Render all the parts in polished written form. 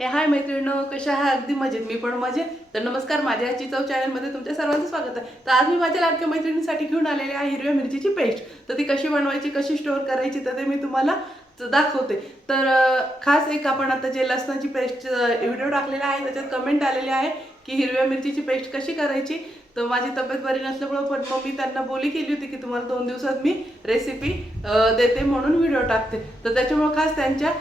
हे हाय मैत्रिणींनो, कशा आहात? अगदी मजेत. मी पण मजेत. तर नमस्कार, माझ्या आजची चव चॅनलमध्ये तुमच्या सर्वांचं स्वागत आहे. तर आज मी माझ्या लाडक्या मैत्रिणींसाठी घेऊन आलेली आहे हिरव्या मिरचीची पेस्ट. तर ती कशी बनवायची, कशी स्टोअर करायची, तर ते मी तुम्हाला दाखवते. तर खास एक आपण आता जे लसणाची पेस्ट व्हिडिओ टाकलेला आहे त्याच्यात कमेंट आलेली आहे की हिरव्या मिरचीची पेस्ट कशी करायची. तर माझी तब्येत बरी नसल्यामुळे पण मग मी त्यांना बोली केली होती की तुम्हाला 2 दिवसात मी रेसिपी देते म्हणून व्हिडिओ टाकते. तर त्याच्यामुळे खास त्यांच्या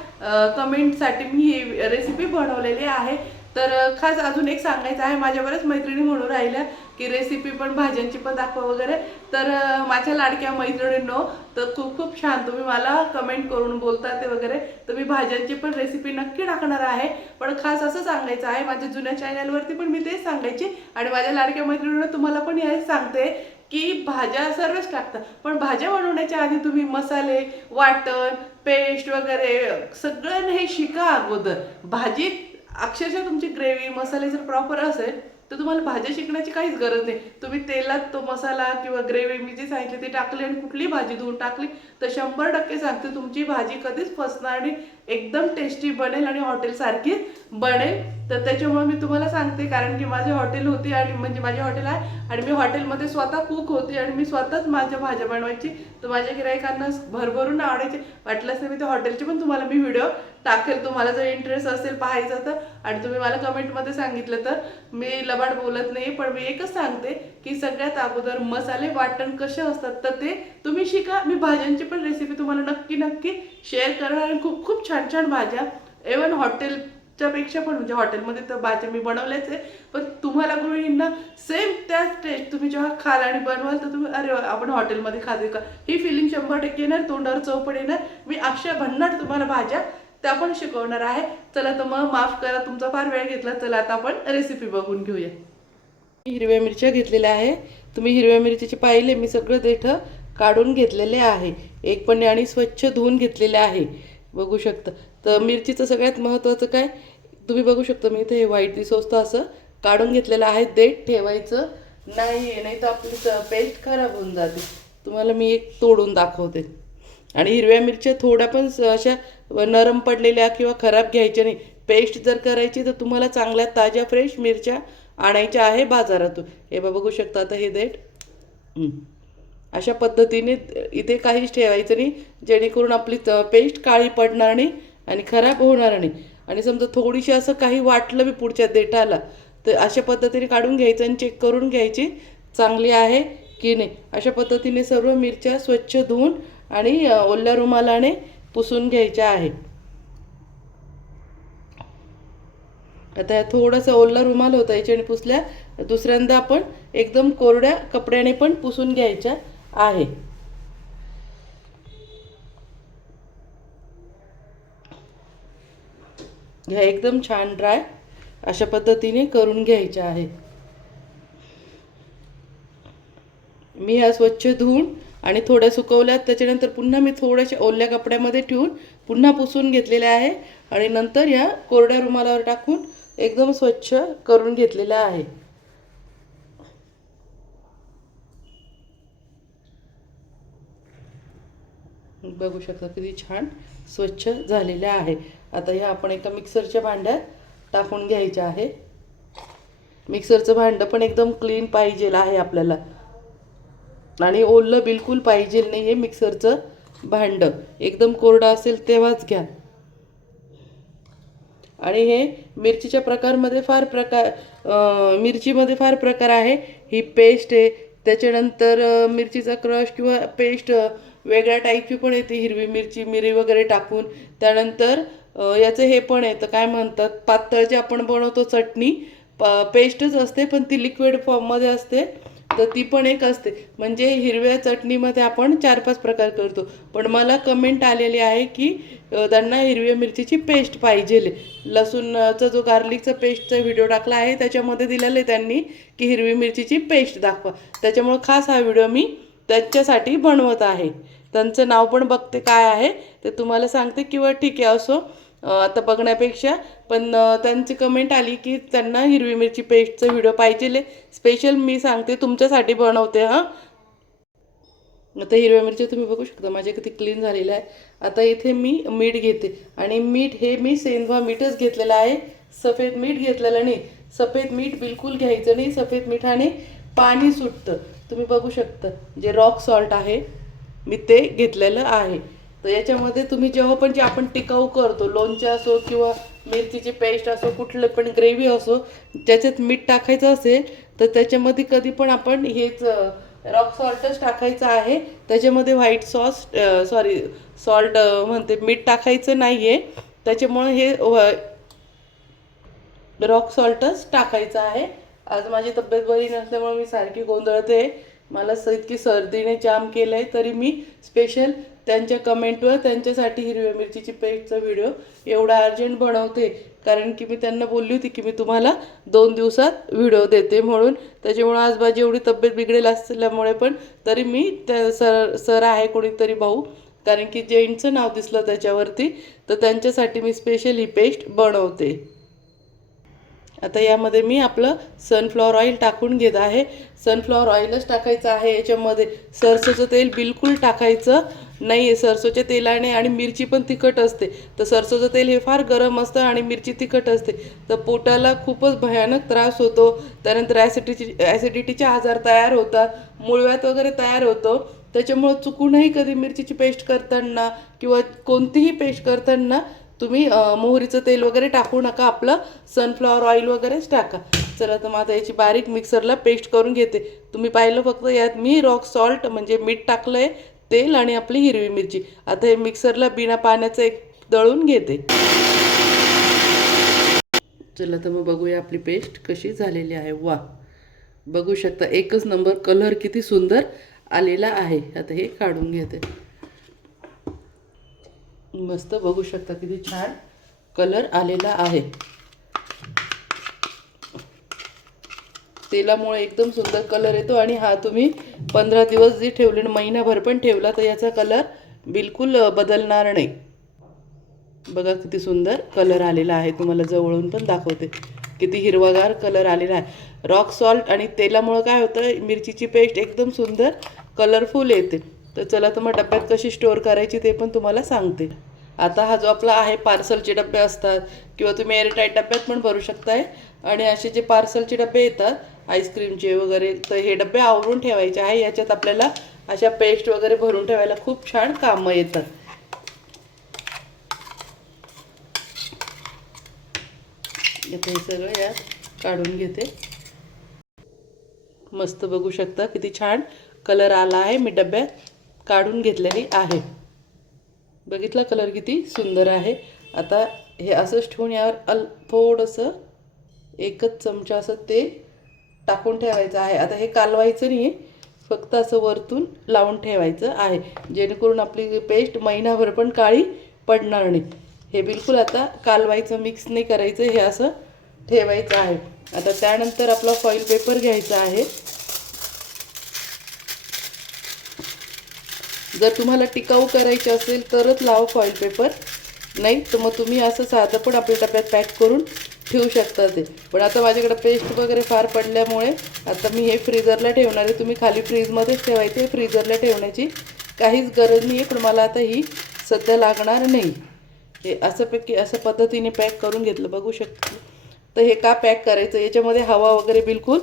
कमेंटसाठी मी ही रेसिपी बनवलेली आहे. तर खास अजून एक सांगायचं आहे, माझ्या बऱ्याच मैत्रिणी म्हणून राहिल्या की रेसिपी पण भाज्यांची पण दाखवा वगैरे. तर माझ्या लाडक्या मैत्रिणींनो, तर खूप खूप छान तुम्ही मला कमेंट करून बोलता ते वगैरे. तर मी भाज्यांची पण रेसिपी नक्की टाकणार आहे. पण खास असं सांगायचं आहे, माझ्या जुन्या चॅनलवरती पण मी तेच सांगायचे आणि माझ्या लाडक्या मैत्रिणींना तुम्हाला पण हेच सांगते की भाज्या सर्वच टाकतात, पण भाज्या बनवण्याच्या आधी तुम्ही मसाले, वाटण, पेस्ट वगैरे सगळं हे शिका अगोदर. भाजी अक्षरशः तुमची ग्रेव्ही मसाले जर प्रॉपर असेल तर तुम्हाला भाज्या शिकण्याची काहीच गरज नाही. तुम्ही तेलात तो मसाला किंवा ग्रेव्ही मी जे सांगितले ते टाकले आणि कुठली भाजी धुवून टाकली तर 100% सांगते तुमची भाजी कधीच फसणार नाही, एकदम टेस्टी बनेल आणि हॉटेलसारखी बनेल. तर त्याच्यामुळे मी तुम्हाला सांगते, कारण की माझी हॉटेल होती आणि म्हणजे माझी हॉटेल आहे आणि मी हॉटेलमध्ये स्वतः कुक होती आणि मी स्वतःच माझ्या भाज्या बनवायची. तर माझ्या गिरायकांना भरभरून आवडायचे. वाटलंच नाही मी त्या हॉटेलचे पण तुम्हाला मी व्हिडिओ टाकेल, तुम्हाला जर इंटरेस्ट असेल पाहायचं तर. आणि तुम्ही मला कमेंटमध्ये सांगितलं तर मी लबाड बोलत नाही, पण मी एकच सांगते की सगळ्यात अगोदर मसाले वाटण कसे असतात तर ते तुम्ही शिका. मी भाज्यांची पण रेसिपी तुम्हाला नक्की नक्की शेअर करणार आणि खूप खूप छान छान भाज्या, इव्हन हॉटेलच्या पेक्षा पण, म्हणजे हॉटेलमध्ये तर भाज्या मी बनवल्याच आहे, पण तुम्हाला गृहिणींना सेम त्याच टेस्ट तुम्ही जेव्हा खाल आणि बनवाल तर तुम्ही अरे आपण हॉटेलमध्ये खाते का ही फिलिंग 100% येणार, तोंडावर चव पण येणार. मी अक्षय भन्नाट तुम्हाला भाज्या त्या पण शिकवणार आहे. चला तर मग माफ करा तुमचा फार वेळ घेतला. चला आता आपण रेसिपी बघून घेऊया. हिरव्या मिरच्या घेतलेल्या आहे. तुम्ही हिरव्या मिरचीचे पाहिले मी सगळं देठ काढून घेतलेले आहे. एक पण आणि स्वच्छ धुवून घेतलेले आहे, बघू शकता. तर मिरचीचं सगळ्यात महत्त्वाचं काय, तुम्ही बघू शकता मी इथे हे व्हाईट दिसतं असं काढून घेतलेलं आहे. देठ ठेवायचं नाही, नाही तर आपली पेस्ट खराब होऊन जाते. तुम्हाला मी एक तोडून दाखवते. आणि हिरव्या मिरच्या थोड्या पण अशा नरम पडलेल्या किंवा खराब घ्यायच्या नाही. पेस्ट जर करायची तर तुम्हाला चांगल्या ताज्या फ्रेश मिरच्या आणायच्या आहे बाजारातून. हे बघू शकता आता हे देठ अशा पद्धतीने इथे काहीच ठेवायचं नाही, जेणेकरून आपली पेस्ट काळी पडणार नाही आणि खराब होणार नाही. आणि समजा थोडीशी असं काही वाटलं मी पुढच्या देठाला तर अशा पद्धतीने काढून घ्यायचं आणि चेक करून घ्यायची चांगली आहे की नाही. अशा पद्धतीने सर्व मिरच्या स्वच्छ धुवून आणि ओल्या रुमालाने पुसून घ्यायच्या आहे. आता ह्या थोडासा ओला रुमाल होता याच्याने पुसल्या, दुसऱ्यांदा आपण एकदम कोरड्या कपड्याने पण पुसून घ्यायच्या आहे. ह्या एकदम छान ड्राय अशा पद्धतीने करून घ्यायच्या आहे. मी ह्या स्वच्छ धुवून आणि थोड्या सुकवल्यात, त्याच्यानंतर पुन्हा मी थोड्याशा ओल्या कपड्यामध्ये ठेवून पुन्हा पुसून घेतलेल्या आहे आणि नंतर ह्या कोरड्या रुमालावर टाकून एकदम स्वच्छ करून घेतलेल्या आहे. बघू शकता किती छान स्वच्छ झालेल्या आहे. आता ह्या आपण एका मिक्सरच्या भांड्यात टाकून घ्यायच्या आहे. मिक्सरचं भांडं पण एकदम क्लीन पाहिजे आहे आपल्याला आणि ओलं बिलकुल पाहिजे नाही. हे मिक्सरचं भांडं एकदम कोरडं असेल तेव्हाच घ्या. आणि हे मिरचीच्या प्रकारमध्ये फार प्रकार, मिरचीमध्ये फार प्रकार आहे. ही पेस्ट आहे, त्याच्यानंतर मिरचीचा क्रश किंवा पेस्ट वेगळ्या टाईपची पण येते, हिरवी मिरची मिरी वगैरे टाकून. त्यानंतर याचं हे पण येतं काय म्हणतात, पातळ जे आपण बनवतो चटणी, पेस्टच असते पण ती लिक्विड फॉर्ममध्ये असते. तर ती पण एक असते. म्हणजे हिरव्या चटणीमध्ये आपण 4-5 प्रकार करतो. पण मला कमेंट आलेली आहे की त्यांना हिरव्या मिरचीची पेस्ट पाहिजे. लसूणचा जो गार्लिकचा पेस्टचा व्हिडिओ टाकला आहे त्याच्यामध्ये दिलेलं आहे त्यांनी की हिरवी मिरचीची पेस्ट दाखवा. त्याच्यामुळं खास हा व्हिडिओ मी त्यांच्यासाठी बनवत आहे. त्यांचं नाव पण बघते काय आहे ते तुम्हाला सांगते, किंवा ठीक आहे असो आता बघण्यापेक्षा. पण त्यांची कमेंट आली की त्यांना हिरवी मिरची पेस्टचा व्हिडिओ पाहिजे. स्पेशल मी सांगते तुमच्यासाठी बनवते हां. आता हिरव्या मिरच्या तुम्ही बघू शकता माझ्या किती क्लीन झालेल्या आहे. आता इथे मी मीठ घेते आणि मीठ हे मी सेंधवा मीठच घेतलेलं आहे, सफेद मीठ घेतलेलं नाही. सफेद मीठ बिलकुल घ्यायचं नाही, सफेद मिठाने पाणी सुटतं. तुम्ही बघू शकता जे रॉक सॉल्ट आहे मी ते घेतलेलं आहे. तर याच्यामध्ये तुम्ही जेव्हा पण जे आपण टिकाऊ करतो, लोणचं असो किंवा मिरचीची पेस्ट असो, कुठलं पण ग्रेव्ही असो, ज्याच्यात मीठ टाकायचं असेल तर त्याच्यामध्ये कधी पण आपण हेच रॉक सॉल्टच टाकायचं आहे. त्याच्यामध्ये व्हाईट सॉस सॉल्ट म्हणते मीठ टाकायचं नाही आहे. त्याच्यामुळे हे रॉक सॉल्टच टाकायचं आहे. आज माझी तब्येत बरी नसल्यामुळे मी सारखी गोंधळते. मला इतकी सर्दीने जाम केलं आहे, तरी मी स्पेशल त्यांच्या कमेंटवर त्यांच्यासाठी हिरव्या मिरचीची पेस्टचा व्हिडिओ एवढा अर्जंट बनवते, कारण की मी त्यांना बोलली होती की मी तुम्हाला 2 दिवसात व्हिडिओ देते म्हणून. त्याच्यामुळे आज माझी एवढी तब्येत बिघडेल असल्यामुळे पण तरी मी त्या सर आहे कोणीतरी भाऊ, कारण की जेंटचं नाव दिसलं त्याच्यावरती, तर त्यांच्यासाठी मी स्पेशल ही पेस्ट बनवते. आता यामध्ये मी आपलं सनफ्लॉवर ऑइल टाकून घेत आहे. सनफ्लॉवर ऑइलच टाकायचं आहे याच्यामध्ये. सरसोचं तेल बिलकुल टाकायचं नाही आहे. सरसोच्या तेलाने आणि मिरची पण तिखट असते, तर सरसोचं तेल हे फार गरम असतं आणि मिरची तिखट असते, तर पोटाला खूपच भयानक त्रास होतो. त्यानंतर ॲसिडिटीचे आजार तयार होतात, मूळव्याध वगैरे तयार होतो. त्याच्यामुळं चुकूनही कधी मिरचीची पेस्ट करताना किंवा कोणतीही पेस्ट करताना तुम्ही मोहरीचं तेल वगैरे टाकू नका, आपलं सनफ्लॉवर ऑइल वगैरेच टाका. चला तर मग आता याची बारीक मिक्सरला पेस्ट करून घेते. तुम्ही पाहिलं फक्त यात मी रॉक सॉल्ट म्हणजे मीठ टाकलं आहे, तेल आणि आपली हिरवी मिरची. आता हे मिक्सरला बिना पाण्याचं एक दळून घेते. चला तर मग बघूया आपली पेस्ट कशी झालेली आहे. वा, बघू शकता एकच नंबर, कलर किती सुंदर आलेला आहे. आता हे काढून घेते. मस्त बघू शकता किती छान कलर आलेला आहे. तेलामुळे एकदम सुंदर कलर येतो आणि हा तुम्ही 15 दिवस जे ठेवले, महिनाभर पण ठेवला तर याचा कलर बिलकुल बदलणार नाही. बघा किती सुंदर कलर आलेला आहे. तुम्हाला जवळून पण दाखवते किती हिरवागार कलर आलेला आहे. रॉक सॉल्ट आणि तेलामुळं काय होतं, मिरचीची पेस्ट एकदम सुंदर कलरफुल येते. तर चला तर मग डब्यात कशी स्टोअर करायची ते पण तुम्हाला सांगते. आता हा जो आपला आहे पार्सलचे डबे असतात किंवा तुम्ही एअरटाईट डब्यात पण भरू शकताय. आणि असे जे पार्सलचे डबे येतात आईस्क्रीमचे वगैरे, तर हे डबे आवरून ठेवायचे आहे. याच्यात आपल्याला अशा पेस्ट वगैरे भरून ठेवायला खूप छान कामं येतात. आता हे सगळं यात काढून घेते. मस्त बघू शकता किती छान कलर आला आहे. मी डब्यात काढून घेतलेली आहे. बघितला कलर किती सुंदर आहे. आता हे असंच ठेवून यावर थोडंसं एकच चमचा असं तेल टाकून ठेवायचं आहे. आता हे कालवायचं नाही आहे, फक्त असं वरतून लावून ठेवायचं आहे, जेणेकरून आपली पेस्ट महिनाभर पण काळी पडणार नाही. हे बिलकुल आता कालवायचं, मिक्स नाही करायचं, हे असं ठेवायचं आहे. आता त्यानंतर आपला फॉईल पेपर घ्यायचा आहे. जर तुम्हाला टिकाऊ करायचे असेल तरच लावा फॉईल पेपर, नाही तर मग तुम्ही असं साधं पण आपल्या डब्यात पॅक करून ठेवू शकता ते. पण आता माझ्याकडे पेस्ट वगैरे फार पडल्यामुळे आता मी हे फ्रीजरला ठेवणार आहे. तुम्ही खाली फ्रीजमध्येच ठेवायचे, फ्रीजरला ठेवण्याची काहीच गरज नाही आहे. पण मला आता ही सध्या लागणार नाही. हे असं पद्धतीने पॅक करून घेतलं, बघू शकता. तर हे का पॅक करायचं, याच्यामध्ये हवा वगैरे बिलकुल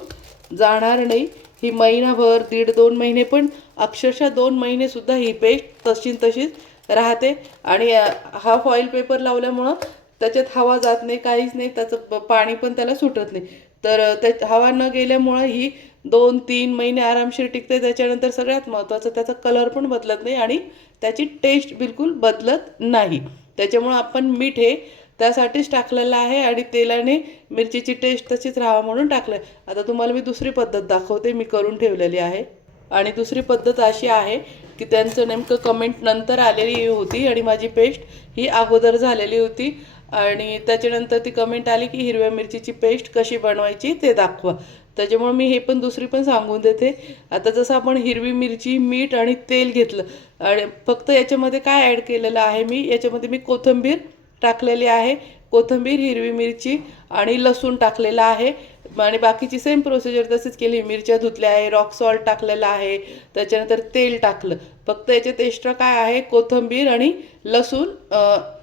जाणार नाही. ही महिनाभर, 1.5-2 महिने, पण अक्षरशः 2 महिनेसुद्धा ही पेस्ट तशीच राहते. आणि हा फॉईल पेपर लावल्यामुळं त्याच्यात हवा जात नाही, काहीच नाही, त्याचं पाणी पण त्याला सुटत नाही. तर हवा न गेल्यामुळं ही 2-3 महिने आरामशीर टिकते. त्याच्यानंतर सगळ्यात महत्त्वाचं त्याचा कलर पण बदलत नाही आणि त्याची टेस्ट बिलकुल बदलत नाही. त्याच्यामुळं आपण मीठ हे त्यासाठीच टाकलेलं आहे आणि तेलाने मिरचीची टेस्ट तशीच राहावं म्हणून टाकलं आहे. आता तुम्हाला मी दुसरी पद्धत दाखवते, मी करून ठेवलेली आहे. आणि दुसरी पद्धत अशी आहे की त्यांचं नेमकं कमेंट नंतर आलेली होती आणि माझी पेस्ट ही अगोदर झालेली होती. आणि त्याच्यानंतर ती कमेंट आली की हिरव्या मिरचीची पेस्ट कशी बनवायची ते दाखवा. त्याच्यामुळे मी हे पण दुसरी पण सांगून देते. आता जसं आपण हिरवी मिरची, मीठ आणि तेल घेतलं आणि फक्त याच्यामध्ये काय ॲड केलेलं आहे, याच्यामध्ये मी कोथिंबीर टाकलेली आहे. कोथिंबीर, हिरवी मिरची आणि लसूण टाकलेला आहे. आणि बाकीची सेम प्रोसिजर तशीच केली. मिरच्या धुतल्या आहे, रॉक सॉल्ट टाकलेलं आहे, त्याच्यानंतर तेल टाकलं. फक्त याच्यात एक्स्ट्रा काय आहे, कोथिंबीर आणि लसूण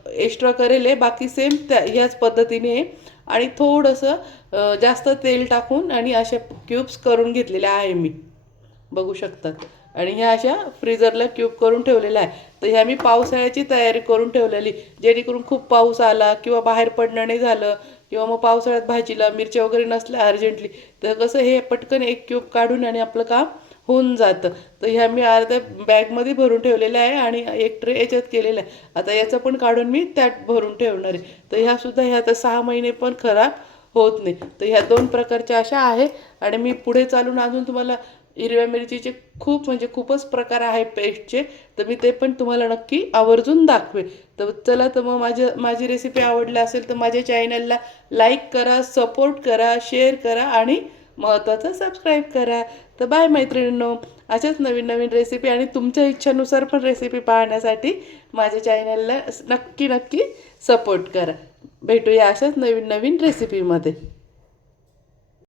एक्स्ट्रा करेल आहे. बाकी सेम ह्याच पद्धतीने आहे. आणि थोडंसं जास्त तेल टाकून आणि अशा क्यूब्स करून घेतलेल्या आहे मी, बघू शकतात. आणि ह्या अशा फ्रीजरला क्यूब करून ठेवलेल्या आहे. तर ह्या मी पावसाळ्याची तयारी करून ठेवलेली, जेणेकरून खूप पाऊस आला किंवा बाहेर पडणं नाही झालं, किंवा मग पावसाळ्यात भाजीला मिरच्या वगैरे नसल्या अर्जंटली, तर कसं हे पटकन एक क्यूब काढून आणि आपलं काम होऊन जातं. तर ह्या मी अर्ध्या बॅगमध्ये भरून ठेवलेल्या आहे आणि एक ट्रे याच्यात केलेला आहे. आता याचं पण काढून मी त्यात भरून ठेवणार आहे. तर ह्या तर 6 महिने पण खराब होत नाही. तर ह्या 2 प्रकारच्या अशा आहे. आणि मी पुढे चालून अजून तुम्हाला हिरव्या मिरचीचे खूप म्हणजे खूपच प्रकार आहे पेस्टचे, तर मी ते पण तुम्हाला नक्की आवर्जून दाखवेल. तर चला, तर मग माझी रेसिपी आवडली असेल तर माझ्या चॅनलला लाईक करा, सपोर्ट करा, शेअर करा आणि महत्त्वाचं सबस्क्राईब करा. तर बाय मैत्रिणींनो, अशाच नवीन नवीन रेसिपी आणि तुमच्या इच्छेनुसार पण रेसिपी पाहण्यासाठी माझ्या चॅनलला नक्की नक्की सपोर्ट करा. भेटूया अशाच नवीन नवीन रेसिपीमध्ये.